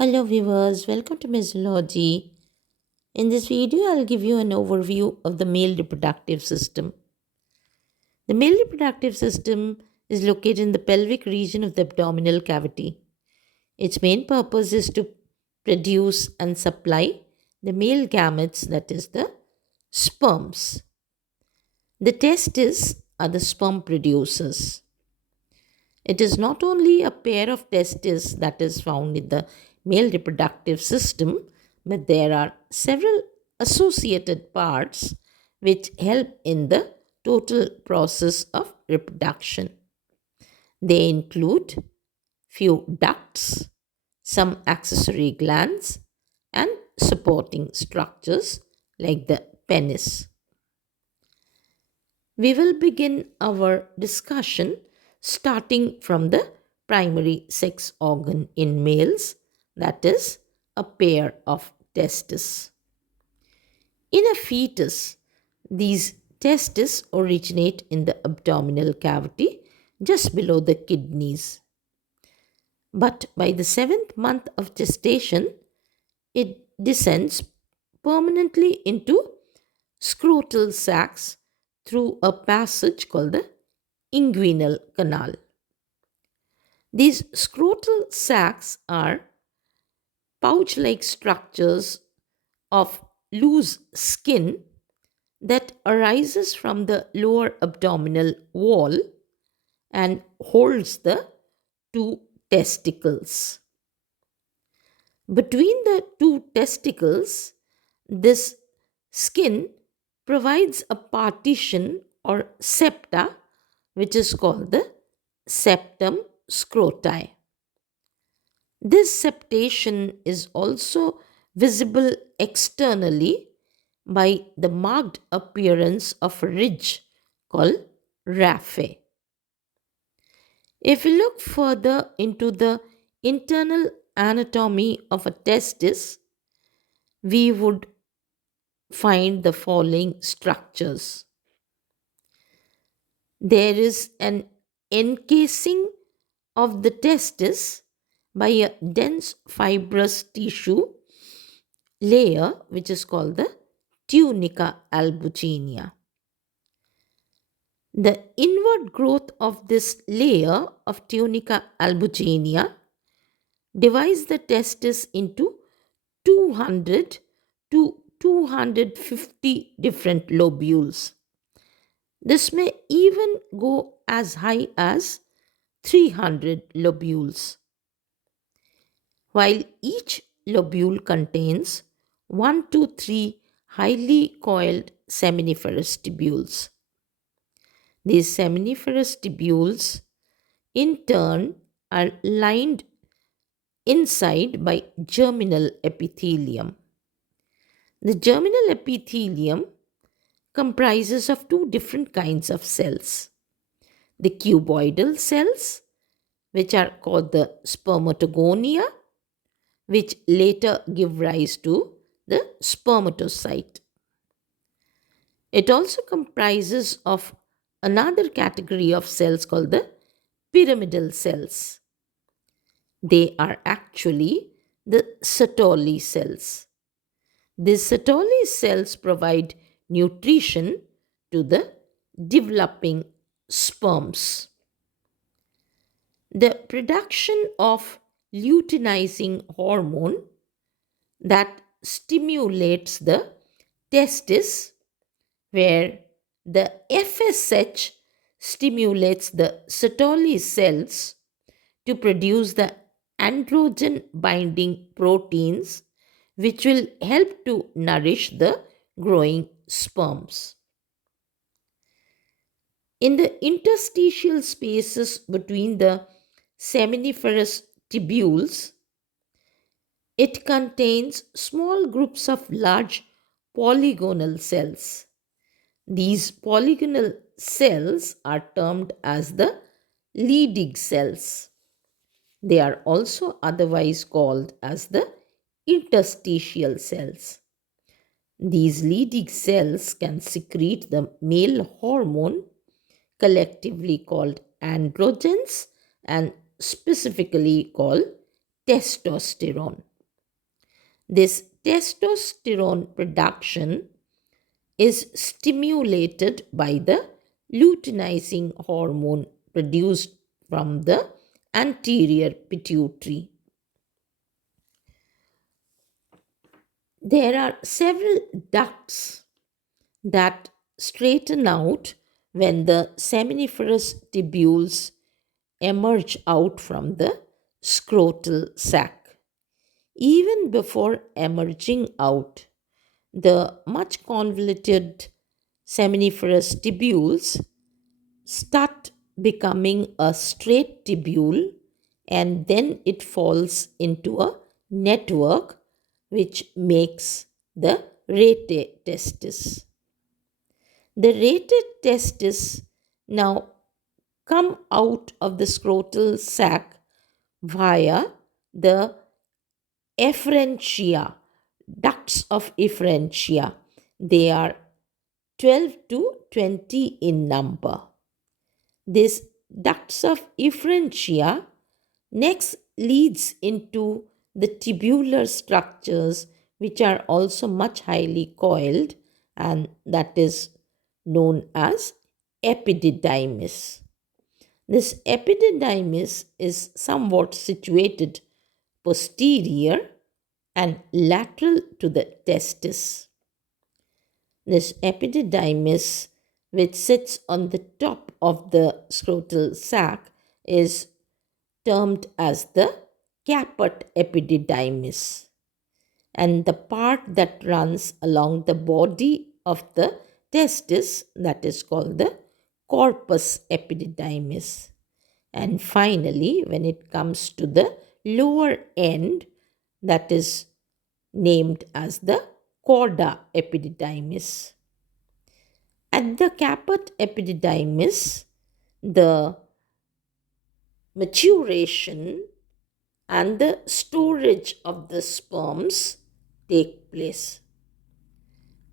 Hello viewers, welcome to Mesology. In this video, I'll give you an overview of the male reproductive system. The male reproductive system is located in the pelvic region of the abdominal cavity. Its main purpose is to produce and supply the male gametes, that is, the sperms. The testes are the sperm producers. It is not only a pair of testes that is found in the male reproductive system, but there are several associated parts which help in the total process of reproduction. They include few ducts, some accessory glands, and supporting structures like the penis. We will begin our discussion starting from the primary sex organ in males, that is, a pair of testes. In a fetus, these testes originate in the abdominal cavity just below the kidneys. But by the 7th month of gestation, it descends permanently into scrotal sacs through a passage called the inguinal canal. These scrotal sacs are pouch like structures of loose skin that arises from the lower abdominal wall and holds the two testicles. Between the two testicles, this skin provides a partition or septa, which is called the septum scroti. This septation is also visible externally by the marked appearance of a ridge called raphe. If we look further into the internal anatomy of a testis, we would find the following structures. There is an encasing of the testis by a dense fibrous tissue layer which is called the tunica albuginea. The inward growth of this layer of tunica albuginea divides the testis into 200 to 250 different lobules. This may even go as high as 300 lobules. While each lobule contains 1 to 3 highly coiled seminiferous tubules. These seminiferous tubules, in turn, are lined inside by germinal epithelium. The germinal epithelium comprises of two different kinds of cells. The cuboidal cells, which are called the spermatogonia, which later give rise to the spermatocyte. It also comprises of another category of cells called the pyramidal cells. They are actually the sertoli cells. These sertoli cells provide nutrition to the developing sperms. The production of luteinizing hormone that stimulates the testis, where the FSH stimulates the sertoli cells to produce the androgen binding proteins which will help to nourish the growing sperms. In the interstitial spaces between the seminiferous tubules, it contains small groups of large polygonal cells. These polygonal cells are termed as the leydig cells. They are also otherwise called as the interstitial cells. These leydig cells can secrete the male hormone, collectively called androgens and specifically called testosterone. This testosterone production is stimulated by the luteinizing hormone produced from the anterior pituitary. There are several ducts that straighten out when the seminiferous tubules emerge out from the scrotal sac. Even before emerging out, the much convoluted seminiferous tubules start becoming a straight tubule, and then it falls into a network which makes the rete testis. The rated testes now come out of the scrotal sac via the efferentia, ducts of efferentia. They are 12 to 20 in number. This ducts of efferentia next leads into the tubular structures, which are also much highly coiled, and that is known as epididymis. This epididymis is somewhat situated posterior and lateral to the testis. This epididymis, which sits on the top of the scrotal sac, is termed as the caput epididymis. And the part that runs along the body of the testis, that is called the corpus epididymis. And finally, when it comes to the lower end, that is named as the cauda epididymis. At the caput epididymis, the maturation and the storage of the sperms take place,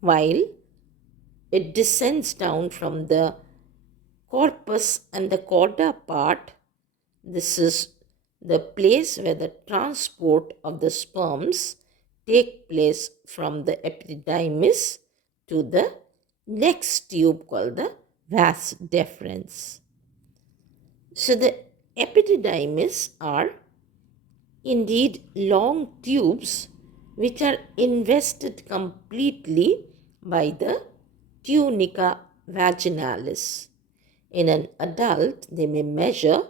while it descends down from the corpus and the cauda part. This is the place where the transport of the sperms take place from the epididymis to the next tube called the vas deferens. So the epididymis are indeed long tubes which are invested completely by the tunica vaginalis. In an adult, they may measure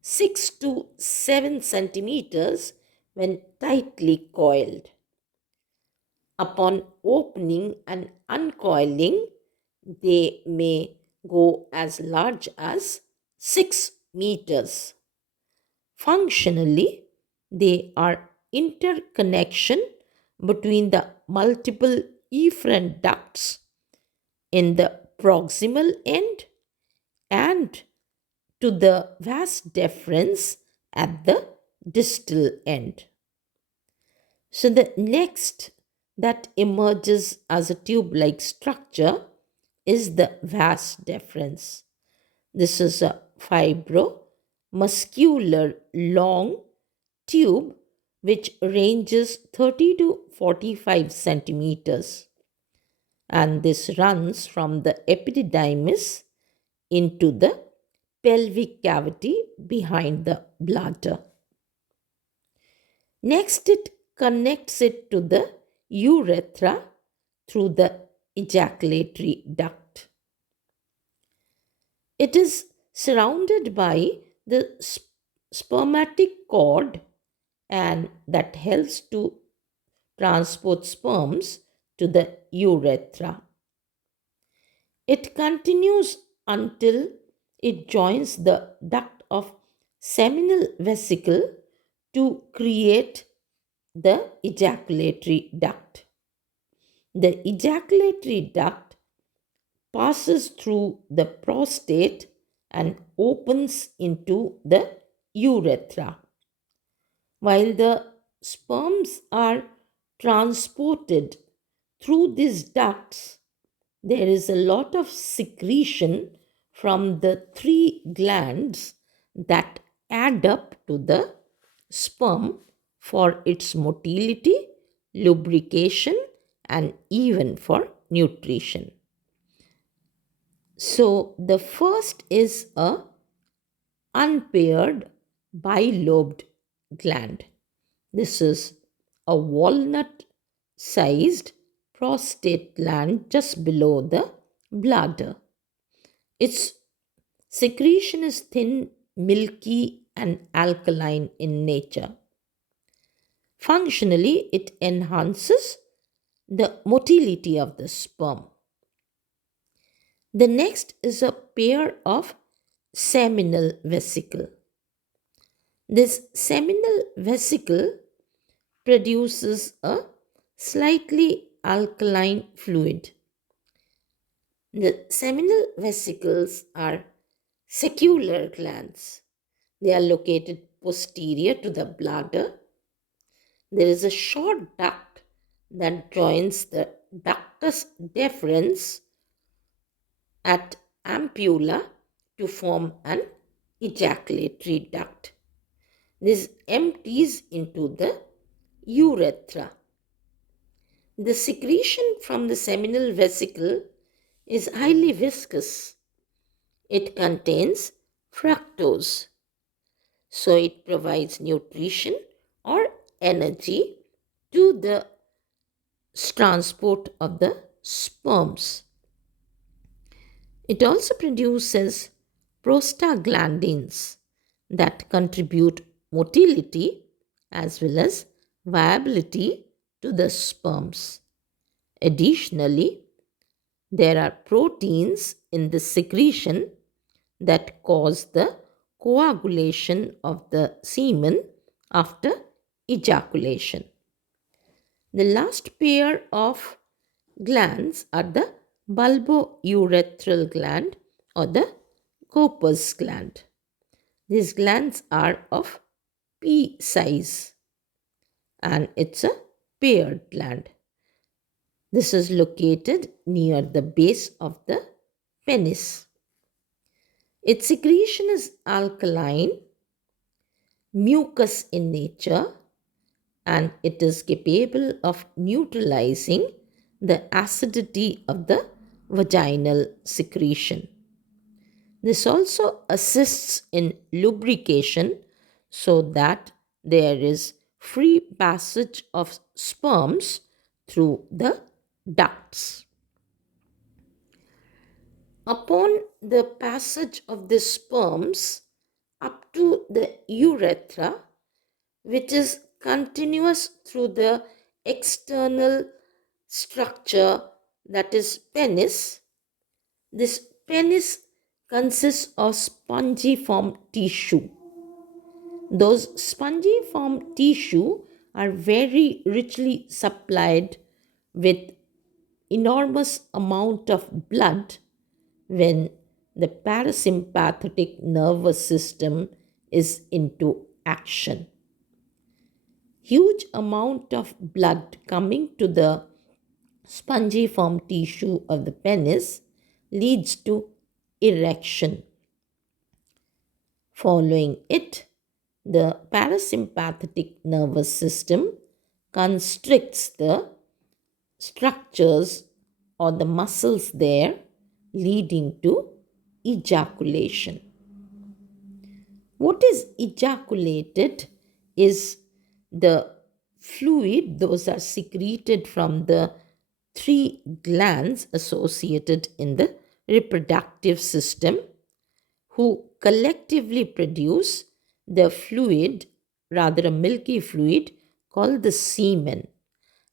6 to 7 centimeters when tightly coiled. Upon opening and uncoiling, they may go as large as 6 meters. Functionally, they are interconnection between the multiple efferent ducts in the proximal end and to the vas deferens at the distal end. So the next that emerges as a tube-like structure is the vas deferens. This is a fibro-muscular long tube which ranges 30 to 45 centimeters, and this runs from the epididymis into the pelvic cavity behind the bladder. Next, it connects it to the urethra through the ejaculatory duct. It is surrounded by the spermatic cord, and that helps to transport sperms to the urethra. It continues until it joins the duct of seminal vesicle to create the ejaculatory duct. The ejaculatory duct passes through the prostate and opens into the urethra. While the sperms are transported through these ducts, there is a lot of secretion from the 3 glands that add up to the sperm for its motility, lubrication, and even for nutrition. So the first is a unpaired bilobed gland. This is a walnut sized prostate gland just below the bladder. Its secretion is thin, milky, and alkaline in nature. Functionally, it enhances the motility of the sperm. The next is a pair of seminal vesicle. This seminal vesicle produces a slightly alkaline fluid. The seminal vesicles are secular glands. They are located posterior to the bladder. There is a short duct that joins the ductus deferens at ampulla to form an ejaculatory duct. This empties into the urethra. The secretion from the seminal vesicle is highly viscous. It contains fructose, so it provides nutrition or energy to the transport of the sperms. It also produces prostaglandins that contribute motility as well as viability to the sperms. Additionally, there are proteins in the secretion that cause the coagulation of the semen after ejaculation. The last pair of glands are the bulbourethral gland or the corpus gland. These glands are of pea size and it's a paired gland. This is located near the base of the penis. Its secretion is alkaline, mucus in nature, and it is capable of neutralizing the acidity of the vaginal secretion. This also assists in lubrication so that there is free passage of sperms through the ducts. Upon the passage of the sperms up to the urethra, which is continuous through the external structure that is penis, this penis consists of spongiform tissue. Those spongiform tissue are very richly supplied with enormous amount of blood when the parasympathetic nervous system is into action. Huge amount of blood coming to the spongiform tissue of the penis leads to erection. Following it, the parasympathetic nervous system constricts the structures or the muscles there, leading to ejaculation. What is ejaculated is the fluid, those are secreted from the three glands associated in the reproductive system, who collectively produce the fluid, rather a milky fluid, called the semen.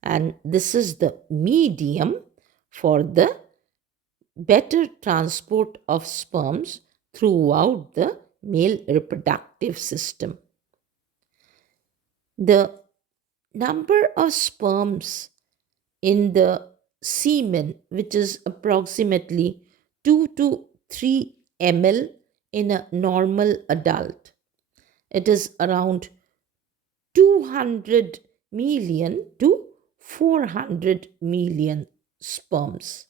And this is the medium for the better transport of sperms throughout the male reproductive system. The number of sperms in the semen, which is approximately 2 to 3 ml in a normal adult, it is around 200 million to 400 million sperms.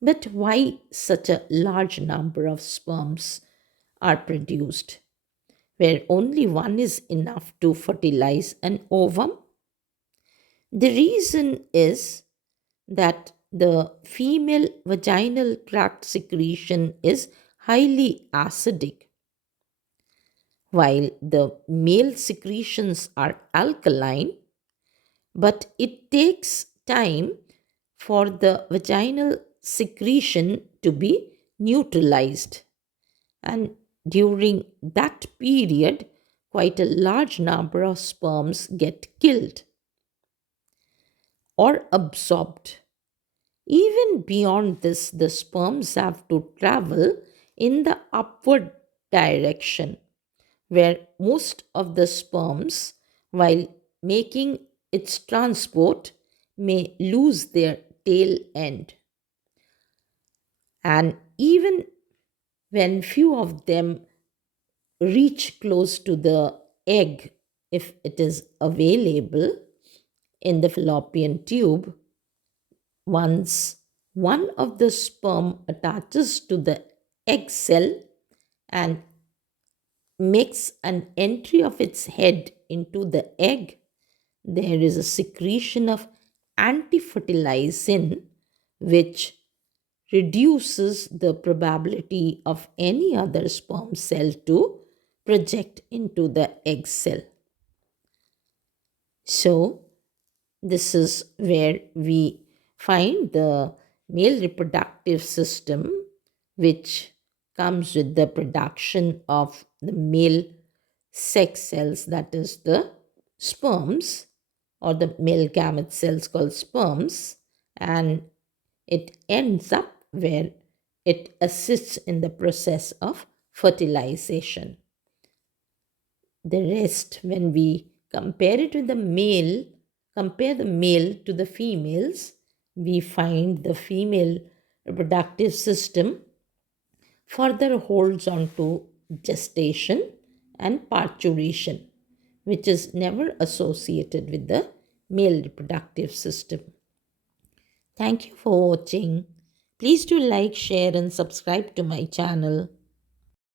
But why such a large number of sperms are produced, where only one is enough to fertilize an ovum? The reason is that the female vaginal tract secretion is highly acidic, while the male secretions are alkaline, but it takes time for the vaginal secretion to be neutralized. And during that period, quite a large number of sperms get killed or absorbed. Even beyond this, the sperms have to travel in the upward direction, where most of the sperms, while making its transport, may lose their tail end. And even when few of them reach close to the egg, if it is available in the fallopian tube, once one of the sperm attaches to the egg cell and makes an entry of its head into the egg, there is a secretion of antifertilizin, which reduces the probability of any other sperm cell to project into the egg cell. So, this is where we find the male reproductive system, which comes with the production of the male sex cells, that is the sperms, or the male gamete cells called sperms, and it ends up where it assists in the process of fertilization. The rest, when we compare it with the male, compare the male to the females, we find the female reproductive system further holds on to gestation and parturition, which is never associated with the male reproductive system. Thank you for watching. Please do like, share, and subscribe to my channel.